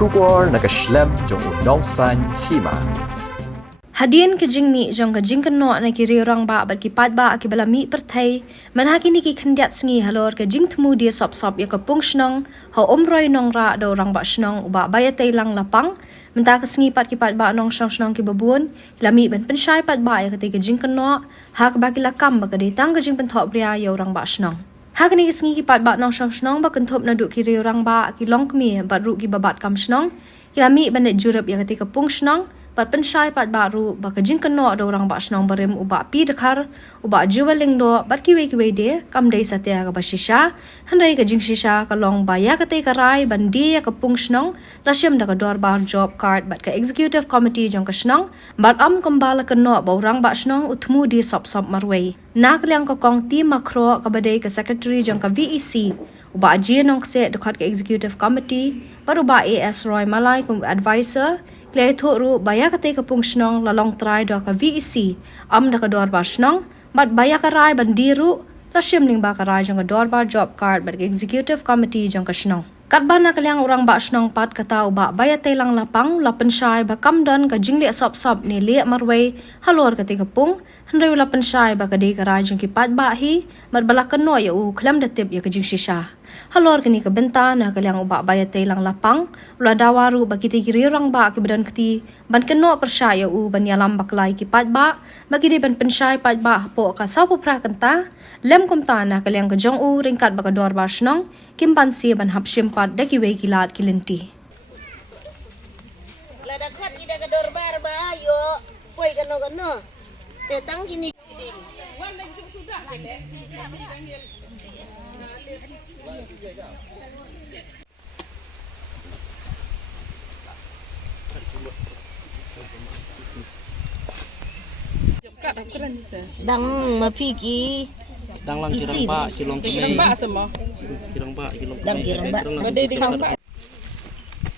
Shubor nakaslem jong unongsan hima. Hadian ke jingmi jong ke jingkeno na kiri orang ba bat kipat ba akibala mi pertai manhaki ni ki khendiat sngi halor ke jing temu dia sop-sop ya ke pungshnong ha omroi nong ra do orang ba shnong uba bayatai lang lapang menta ke sngi pat kipat ba nong shnong ki babun lami ban pensyai pat ba ya ke jingkeno hak ba ki lakam ba ke ditang ke jing penthop bria ya orang ba shnong hak ni ke sngi kipat ba nong shnong ba kenthop na du kiri orang ba ki long kmi ba ru ki babat kam shnong lami ban jurup ya ke pungshnong pat pensyai pat baru ba kajing keno do orang ba snong barem uba pi dekhar uba juwaling do bat kiwe de kam dei satya ka basisha handai kajing shisha ka long ba ya kate karai bandi ya ka pung snong lasyam da ka dor bar job card bat ka executive committee jong ka snong bat am kambala keno ba orang ba snong utmu di sop marwei nak liang ka kong ti makro ka badai ka secretary jong ka VEC uba ajie nong se dekat ka executive committee baru ba AS Roy Malay kum advisor Klei thuru baya kate ka pungshnong lalong try do ka VEC am da ka dor bar snong bat baya ka rai bandiru lasyam ning ba ka rai jong ka dor bar job card bat executive committee jong ka snong kat bana kalyang orang ba snong pat kata uba baya telang lapang lapen syai ba kamdan ka jingli sop ni le marwei halor kate ka pung handai lapen syai ba ka de ka rai jong ki pat ba hi mat balak no ya u khlam da tip ya ka jing shisha halor kini ke benta na kalyang uba baya telang lapang ula dawaru bagi tigiri orang ba ke badan keti ban keno persaya u ban yalam baklai ki pat ba bagi de ban pensyai pat ba po ka sapu pra kenta lem kum ta na kalyang ke jong u ringkat ba ka dor bar snong kim ban si ban hap shimpat de ki we kilat kilinti la dakat ida ka dor bar ba yo poi kano te tang kini wanda sudah sedang mapiki sedang lang kirang ba silong kirang ba semua sedang kirang ba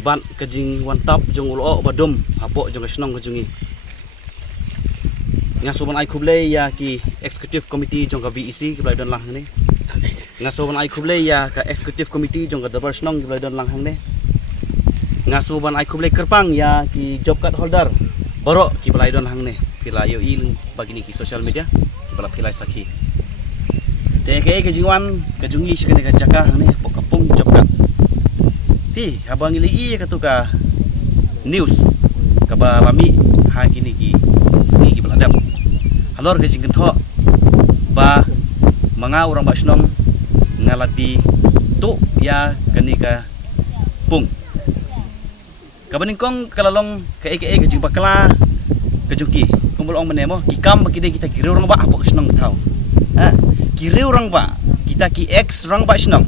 ban kajing wantap jong ulo badum apo jong snong kajungi ngasoban ai khuble ya ki executive committee jong ka VEC ki blaidon lang ni ngasoban ai khuble ya ka executive committee jong ka dabar snong ki blaidon lang hang ni ngasoban ai khuble kerpang ya ki job card holder borok ki blaidon hang ni pila yo il bagi ni ki social media ki bala pila sakhi te ke kajingwan kajungi sikane ka jaka hang ni pok kapung job card pi habang ili i ka tu ka news ka ba lami ha kini ki singi ki bala dam halor ke jingken tho ba manga orang ba snong ngalati tu ya kani ka pung kabaning kong kalalong ka eke ke jing bakla ke jungki kumpul ong menemo kikam bakide kita kiri orang ba apa snong tau ha kiri orang ba kita ki x orang ba snong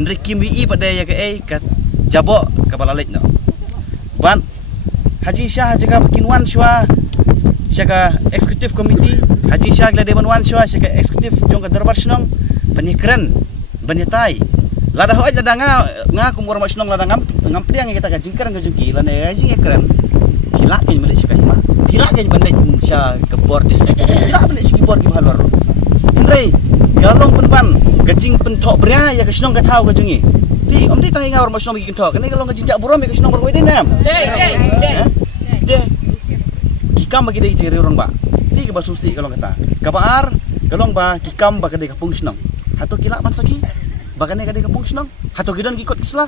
ndre kimi i pada ya ke ka jabo ka balalet no ban haji syah jaga kinwan shwa syaka executive committee haji syah glade banwan shwa syaka executive jong ka darbar snong panikren banyatai lada ho aja nga kumur ma snong lada ngam pliang kita ka jingkran ka juki lane haji ekran kila ke mele syaka hima kila ke bande sya ke bordis kila mele syaki bord ki halor indre galong penpan gajing penthok bria ya ka snong ka thau ka jungi pi om di tahi ngawar ma snong ki thok ne galong ka jinjak burom ka snong berwede nam de kikam bagi dia kiri orang ba pi ke basusi kalau kata kabar galong ba kikam ba kade kapung snong hato kila man saki bagane kade kapung snong hato gidon gikot kisla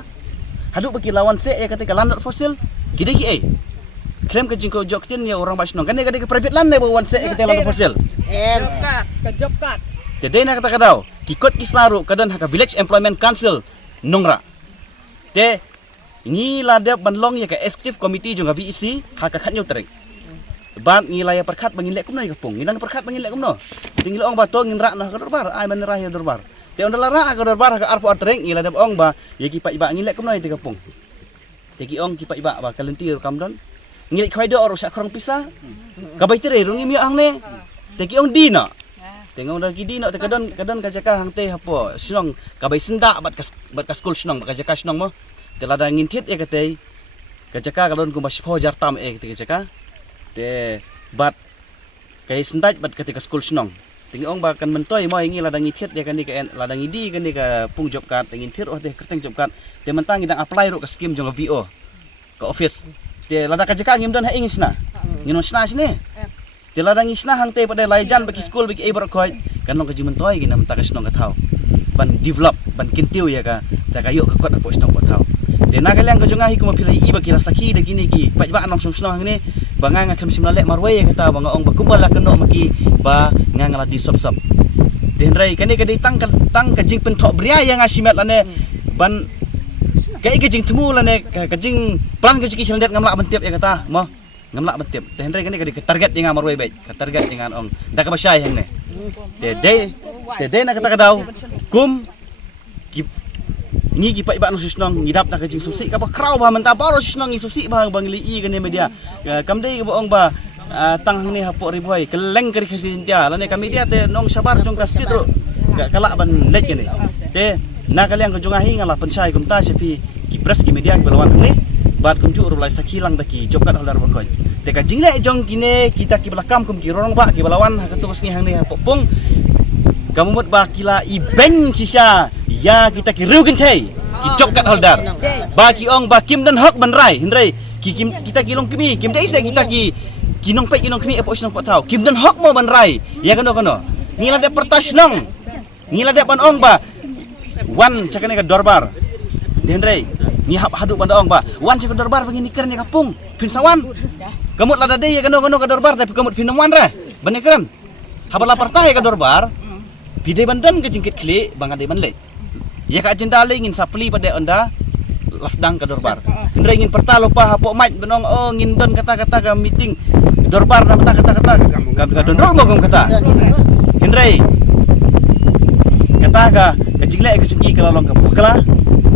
haduk bagi lawan se ya kate kalandot fosil gide ki klaim ke jingko joktin ya orang ba snong kane kade ke private land ne ba wan se kate landot fosil ke job card de na kata kadau kikot kislaru kadan haka village employment council nongra de ni ladap banlong ya ke executive committee jong VEC haka khatnyo tereng ban ngilaya perkat bangilek kumno kapung ngilang perkat bangilek kumno tingil ong ba to nginra na ka dorbar ai man rah ya dorbar te on lara ka dorbar ka arpo tereng ngilada ong ba ya ki pa iba ngilek kumno ti kapung te ki ong ki pa iba ba kalenti kamdon ngilek khoi do oro sak krong pisa ka bai tere rungi mi ang ne te ki ong dina tengong dah kidi nak kadon ka jaka hang te hapo snong ka bai senda bat ka school snong ka jaka snong mo te lada ngintit e kate ka jaka kadon ku mas pho jartam e te jaka te bat kai sendat bat ketika school snong tingi ong ba kan mentoi mo ingi lada ngithet dia kan ni ka lada ngidi kan ni ka pung job card ngin thir oh de kerteng job card te mentang idang apply ro ka scheme jong VO ke office. Dia lada ka jaka ngim don ha ingis na. Nginon sna sini. Dia lada ngisna hang te pada laijan bagi school bagi ibar khoi kan long ka jimen toy gina menta ka snong ka thau. Ban develop ban kintiu ya ka ta ka yok ka kot apo snong ko thau. Dia na kalian ka jonga hi kuma pilai i bagi rasaki de gini ki pa ba anong snong ni banga ngakam simlalek marwe kata banga ong ba kumbal la kenok maki ba ngangala di sop-sop. Dia rai kani tang ka jing pen thok bria yang asimet lane ban kai ke jing temu lane ka jing plan ke jiki selendet ngamlak bentiap ya kata mo ngamlak bentiap teh hendrai kani ka target dengan marwai baik ka target dengan ong dak ka basai hang ne te nak kata kadau kum ki ni ki pai ba no susnong ngidap nak jing susi ka ba krau ba menta baro susnong ni susi ba bang li i kani media kam dei ka ong ba tang ni hapok ribuai keleng kari kasin dia lane kami dia te nong sabar jong ka stitro kalak ban lek kani te na kalian ko jongahi ngala pensai kum ta sepi ki press ki media ki belawan ni bat kum ju urulai sakilang daki jokat holar bakoi te ka jingle jong kine kita ki belakam kum ki rorong ba ki belawan ha ketu sni hang ni popong kamu mut ba kila i ben sisa ya kita ki rugen thei ki jokat holdar ba ki ong ba kim dan hok ban rai hindrai ki kim kita ki long kimi kim dei se kita ki kinong pai kinong kimi apo snong patau kim dan hok mo ban rai ya kano ngila de pertasnong ngila de ban ong ba wan cakane ka dorbar dendrai ni hadu banda ong ba wan cak dorbar begini kernya kapung pinsawan kamut lada de ya kano ka dorbar tapi kamut pinwan ra bani keren habala partai ka dorbar bidai bandan ke jingkit kli bang ade banle ya ka agenda le ingin sapli pada anda lasdang ka dorbar dendrai ingin pertalo pa hapo mai benong oh ngin don kata-kata ka meeting dorbar na kata-kata ka donrol mo gum kata dendrai kata ka jingle ke cengki kalau long ka bukla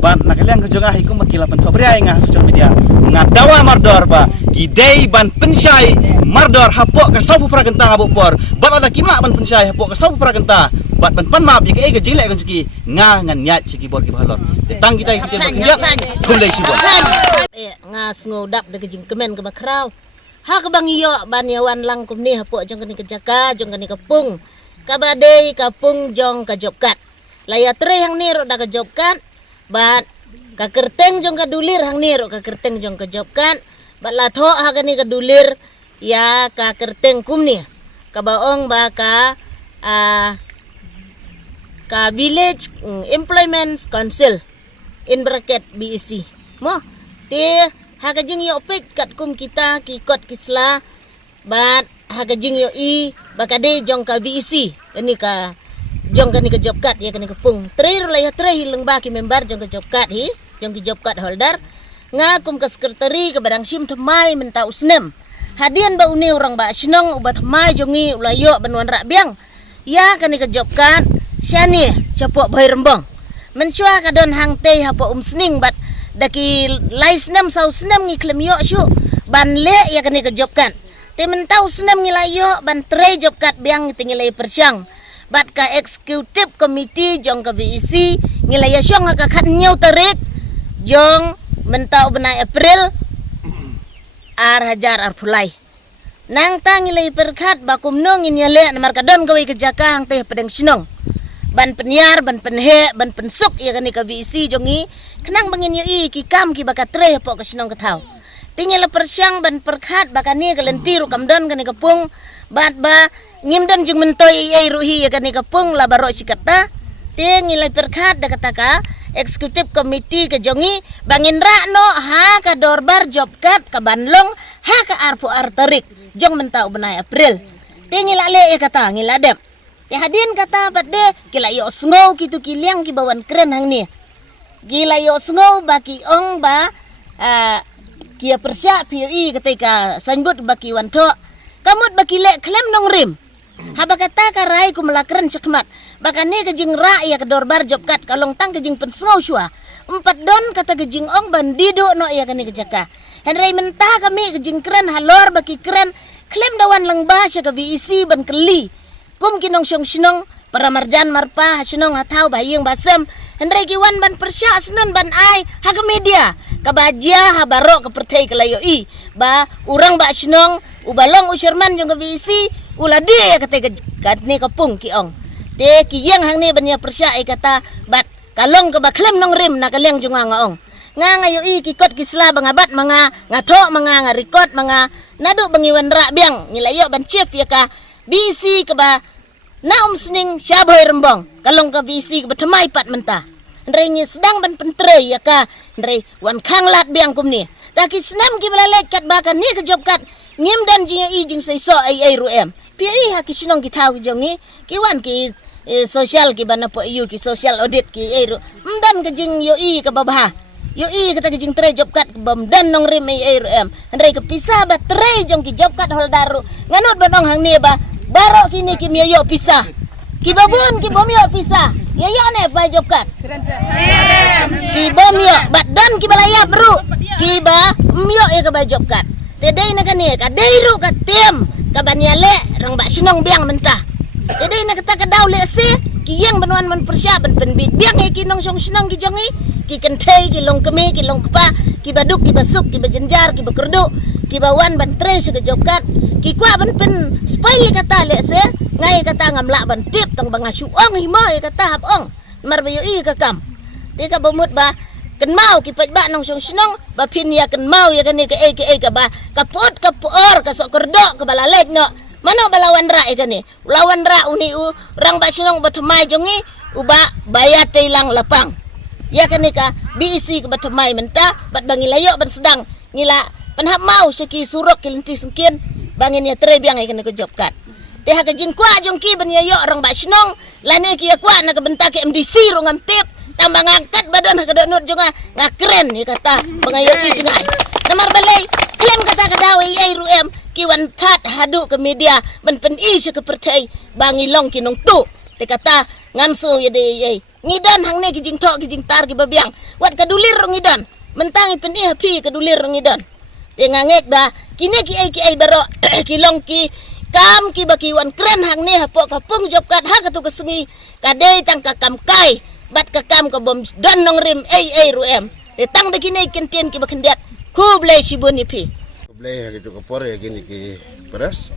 ban nakalian ke jonga hikum makila pen thobria nga social media ngadawa mardor ba gidei ban pensai mardor hapok ka sabu pragenta abuk por ban ada kimak ban pensai hapok ka sabu pragenta bat ban pan map ke jingle ke cengki nga ngan nyat ciki bor ki balon tetang kita berkinjak kulai sibon ngas ngodap de jing kemen ke bakrau ha ke bang iyo ban yawan langkum ni hapok jong kani ke jaka jong kani kapung kabadei kapung jong ka jobkat laya tre hang ni ro da ka jobkat bat ka kerteng jong ka dulir hang ni ro ka kerteng jong ka jobkat bat la tho ha kani ka dulir ya ka kerteng kum ni ka baong ba ka village employment council in bracket BEC mo te ha ka jing yo pet kat kum kita ki kot kisla bat ha ka jing yo i bakade jong ka BEC ini ka jong kani ka job card ya kani kapung tre rulai tre hileng ba ki member jong ka job card hi jong ki job card holder nga kum ka sekretari ka badang sim thamai menta usnem hadian ba uni orang ba snong ubat mai jongi ulayo banwan rak biang ya kani ka job card syani capok boy rembong mencua ka don hang te hapo sning bat daki laisnem sausnem ngi klem yo syu ban le ya kani ka job card te mentau senam ngilayo ban tre job card biang tingilai persyang bat ka executive committee jong ka VEC ngilaya syong ka khat nyau tarik jong mentau benai April ar hajar ar pulai nang ta ngilai perkhat bakum nong inyale namar kadon gawe ke jaka hang teh pedeng sinong ban penyiar ban penhe ban pensuk ya kani ka VEC jongi kenang bangin yo i ki kam ki bakat tre po ka sinong ka thau tinggal persyang ban perkhat bakani kalentiru kamdan kani kapung bat ba ngimdan jung mentoi ai ruhi ya kani kapung la baro sikata te ngilai perkhat da kataka executive committee ke jongi bangin rakno ha ka dorbar job card ka banlong ha ka arpu artarik jong mentau benai April te ngilale ya kata ngiladem te hadin kata pade kila yo sngo kitu kiliang ki bawan keren hang ni gila yo sngo baki ong ba kia persya POE ketika sanbut baki wanto kamut baki lek klem nong rim haba kata karai ku melakren sekmat bakane kejing ra ya kedorbar job card kalong tang kejing pensau syua 4 don kata kejing ong bandido no ya kani kejaka henry mentah kami kejing keren halor baki keren klem dawan lengba sya ke VEC ban keli kum kinong syong sinong para marjan marpa sinong hatau bayeng basem henry kiwan ban persya senon ban ai ha ke media kabajia habaro ke pertai kelayo i ba urang ba sinong ubalong usirman jong ke VEC uladi ya kata katni kapung kiong te kiyang hang ni banya persya ai kata bat kalong ke baklem nong rim na kaleng junga ngaong ngayo ikikot kisla bangabat mga ngato mga nga record mga nado bangiwan ra biang nilayo ban chief ya ka BC ka ba na sning syaboy rembong kalong ka BC ka ba tamay pat menta ndre ni sedang ban pentre ya ka ndre wan khang lat biang kumni taki senam ki balalet kat bakan ni ka job kat ngim dan jing jing sai so ai ruem pi ha ki sinong ki taw ki jongi ki wan ki social ki bana po you ki social audit ki ru mdan ka jing yo ka babah yo kata ki jing tre job kat bam dan nong rim ruem ndre ka pisah ba tre jong ki job kat hol daru nganut banong hang ni ba baro kini ki yo pisah ki babun ki bom yo pisah ya ne ba job kat ki bom yo bat dan ki balaya bro ki ba myo ka ba job kat tedai na kani ka deiru ka tem ka banyale rang ba sinong biang mentah tedai na kata ka daw le se ki yang banuan man persyaban penbit biang ki nong song sinang ki jongi ki kenthei ki long kemi ki long kpa ki baduk ki basuk ki bajenjar ki bakerdu ki bawan ban tre se job kat ki kwa ban pen spy kata le se ngai kata ngamla ban tip tong bangasu ong himo kata hap ong mar bayo ka kam te ka bomut ba kan mau ki paj ba nong song sinong ba pin ya kan mau ya kan ke ka ba kaput kapuor ka sok kerdo ka balalek no mano balawan ra ka ni lawan ra uni rang ba sinong ba thamai jongi uba bayat teilang lapang ya kan ka BC ka ba thamai menta bat bangilayo ban sedang ngila panhap mau seki surok kilinti sengkin bangin ya tre biang kan ko job kat te ha ka jing kwa jong ki ban ya yo rang ba sinong lane ki ya kwa na ka benta ke MDC rongam tip tambah ngangkat badan ke donut juga ngakren ni kata pengayo jengai namar balai klaim kata kadawi ai ruem kiwan tat hadu ke media ben pen i se ke pertai bangi long kinong tu te kata ngamsu ya de ai ngidan hang ne ki jing tok ki jing tar ki babiang wat kadulir rong ngidan mentang pen i hapi kadulir rong ngidan te ngangek ba kini ki ai baro ki long ki kam ki bakiwan kren hang ne hapo kapung job kat ha katu kesengi kadai tang kakam kai bat kakam ka bom dan nong rim ruem te tang de kini kentien ki bakendiat ku blai sibun ni pi blai gitu ko pore gini ki beras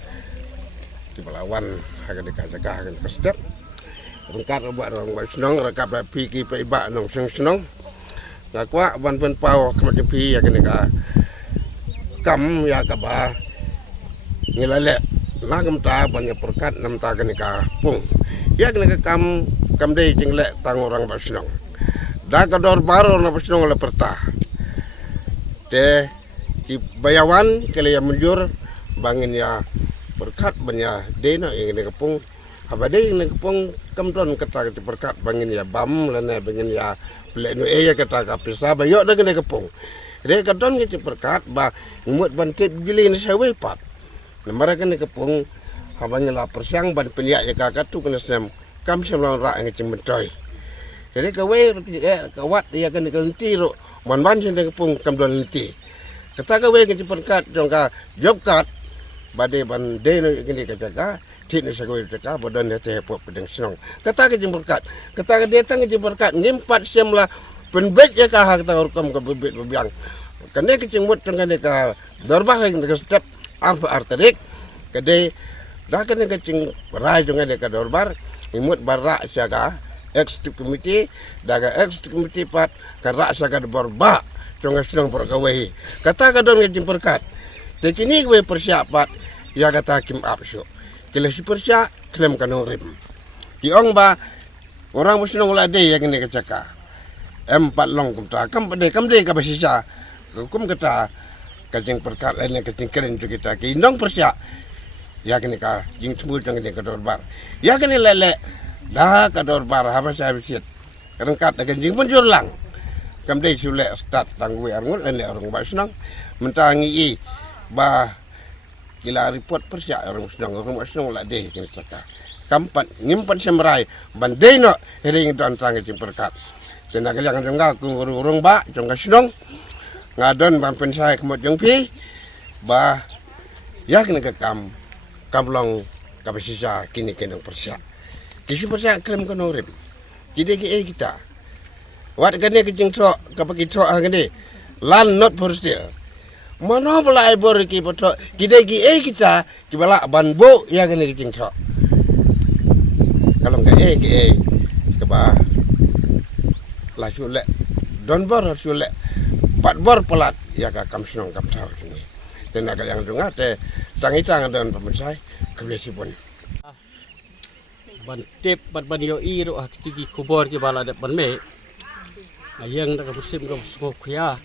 ki balawan haga de kajaga haga de step rengkat buat orang buat senong rekap pi ki pe ba nong senong ngakwa ban pen pau kemat pi ya kene ka kam ya ka ba ngilale la kam ta ban ya perkat nam ta kene ka pung ya kene ka kam dei jing le tang orang ba senong da ka dor baro na ba senong le perta te ki bayawan kele ya menjur bangin ya berkat banya dena yang ne kapung abade ne kapung kam don kata ke berkat bangin ya bam lene bangin ya le no ya kata ka pisa bayo da ne kapung re ka don ke berkat ba ngumut ban tip gili ne sewe pat nemara ne kapung habanya la persiang ban penyak ya ka tu kena sem kam sem long ra ngi cimbentoy jadi ka we ka wat ya kan ke lenti ro ban sen ne kapung kam don lenti kata ka we ngi berkat jong ka job kat bade ban de no kini kata tin sa ko kata bodan de te po pedang senong kata ke berkat kata ke datang ke berkat ngimpat semla penbet ya ka hak ta orkom ke bebet bebiang kene ke cingmut dengan ka darbah yang ke step arfa arterik kede dah kene ke cing rai dengan ka darbar imut barak siaga executive committee daga executive committee pat karak siaga barba jonga senong perkawai kata ka don ke berkat tekini we persiapat ya kata Kim Apsu kila si persia klaim kanong rim ki ong ba orang musnong lade yang ini kecaka empat long kumta kam de ka basisa kum kata kajing perkat lain kajing keren tu kita ki indong persia ya kini ka jing temu jang ni ka dorbar ya kini lele dah ka dorbar haba sa bisit rengkat dengan jing pun jurlang kam de sule start tangwe arngut lele orang basnong mentangi ba kila report persia orang senang la deh kini cakap kampat ngimpan semrai bandai no hering dan tang jing perkat senang yang jengga kurung ba jengga senang ngadon ban pensai kemot jeng pi ba ya kini ke kam long kapasisa kini kenang persia kisu persia klaim kono rem jadi ke kita wat kene ke jeng tro kapaki tro ngene lan not for still mana belai borki poto kita kita kibala banbo ya kene kicing tok kalau enggak ke ba la chule don bor chule bat bor pelat ya ka kam senong kam tahu ini tenaga yang dunga te tangi tangan dan pemisai kebiasaan ban tip ban yo iro akti kubor ki bala de ban me ayang da musim go skop khya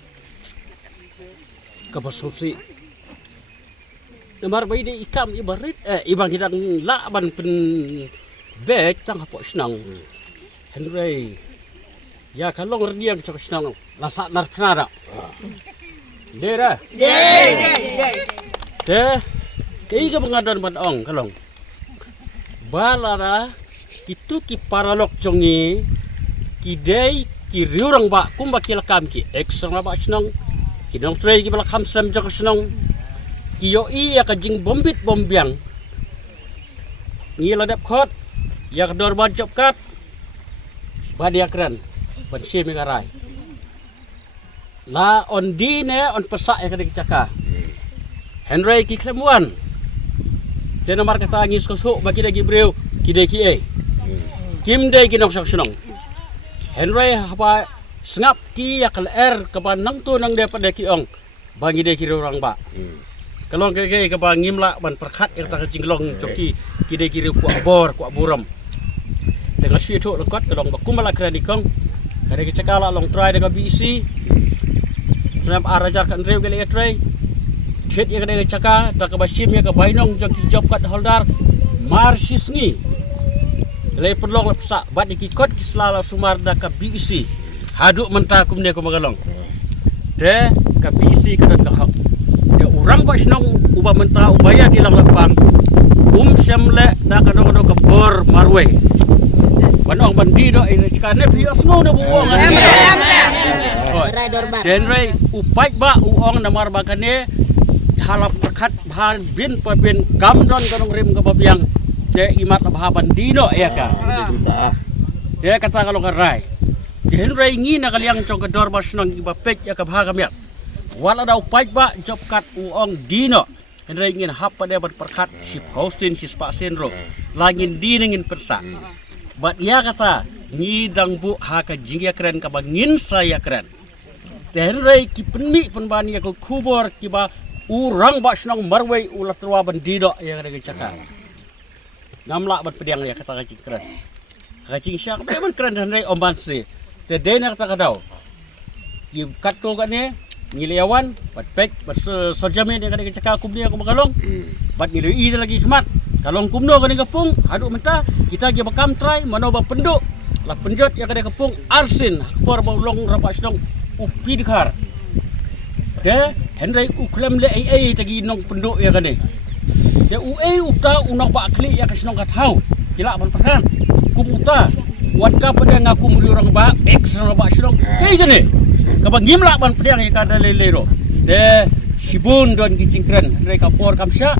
ka basusi namar bai de ikam ibarit ibang hidang la ban pen bek tang hapo snang henry ya kalong rdiang chok snang lasa nar pnara dera de kei ga bangadan ban ong kalong balara itu ki paralok jongi ki dei ki riurang ba kumba ki lakam ki ekstra ba snong ki dong trei ki balakam slam jok snong ki yo i ya ka jing bombit bombiang ni ladap khot ya ka dor ban jop kat badia kran ban si mi garai la on dine on pesak ya ka dik caka henry ki klemuan Jena mar kata angis kosok bagi lagi breu kide ki e. Kim de ki nok sok sunong. Henry apa sengap ki yakal ke nang tu nang de pada ki ong bagi de ki orang ba. Kalau ke ba ngimla ban perkhat irta ka jinglong coki kide ki ku abor ku aburam. Dengan si tu lekot kelong bakum bala kredi kong. Kare ki cakala long try dengan BC. Senap arajar kan reu gele try. Kit yang ada cakap tak kebasim yang kebainong joki job kat holder marsisngi le perlong lepsak bat ikikot kislala sumar da ka BC haduk mentah kumne ko magalong de ka BC kadan ka hak de urang ba snong uba mentah ubaya tilang lepang semle da kadong ka bor marwe banong bandi do ina cikane pios no do buong Rai dorbar. denre upai ba uong namar bakane halap perkat bahan bin pabin gamdon kanong rim ke babiang de imat bahaban dino ya ka de kata kalau karai de henry ngi na kaliang cong kedor bas nang iba pek ya ka bahagam ya wala dau pai ba job kat uong dino henry ngin hap pada perkat si hostin si spasenro langin diningin persa bat ya kata ngi dang bu ha ka jingya keren ka bangin saya keren de henry ki penmi penbani ya ko kubor ki ba urang ba senang marwai ulah terwa bandido yang ada cakap. Ngamla ban pediang ya kata kacing keren. Kacing syak ba man keren handai omban se. Te dena kata kadau. Ki katto kane ngiliawan bat pek bat sojamin yang ada cakap kumnia ko magalong. Bat ngilui lagi khmat. Kalong kumno kane kapung haduk mentah kita gi bakam try manoba penduk. La penjot yang ada kapung arsin por baulong rapak sedang upi dikar. De henry uklem le ai tagi nong penduk ya kane de uta unok ba kli ya kasnong kat hau kila ban pakan kum uta wan ka pada ngaku muri orang ba ekstra ba snong kai jene ka bangim la ban pedang ya kada lelero de sibun don gicingkren henry kapor kamsya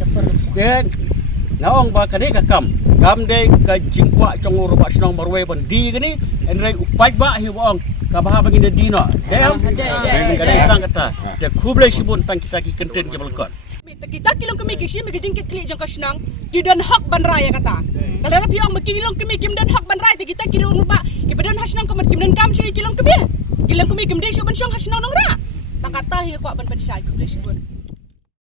de naong ba kade ka kam de ka jingkwa cong ro ba snong marwe ban di kani henry upai ba hi wong kabah bagi dino dem kadang isang kata de kuble sibun tang kita ki kenten ke balkon kita kilong kami kisi mi jingkit kli jong kasnang kidan hak ban raya kata kalau rapi ang makilong kami kim dan hak ban raya kita kiri rumah ki badan hasnang kamat kim dan kam si kilong kami kilong kami kim de syo ban syong hasnang nong ra tak kata hi ko ban pada syai kuble sibun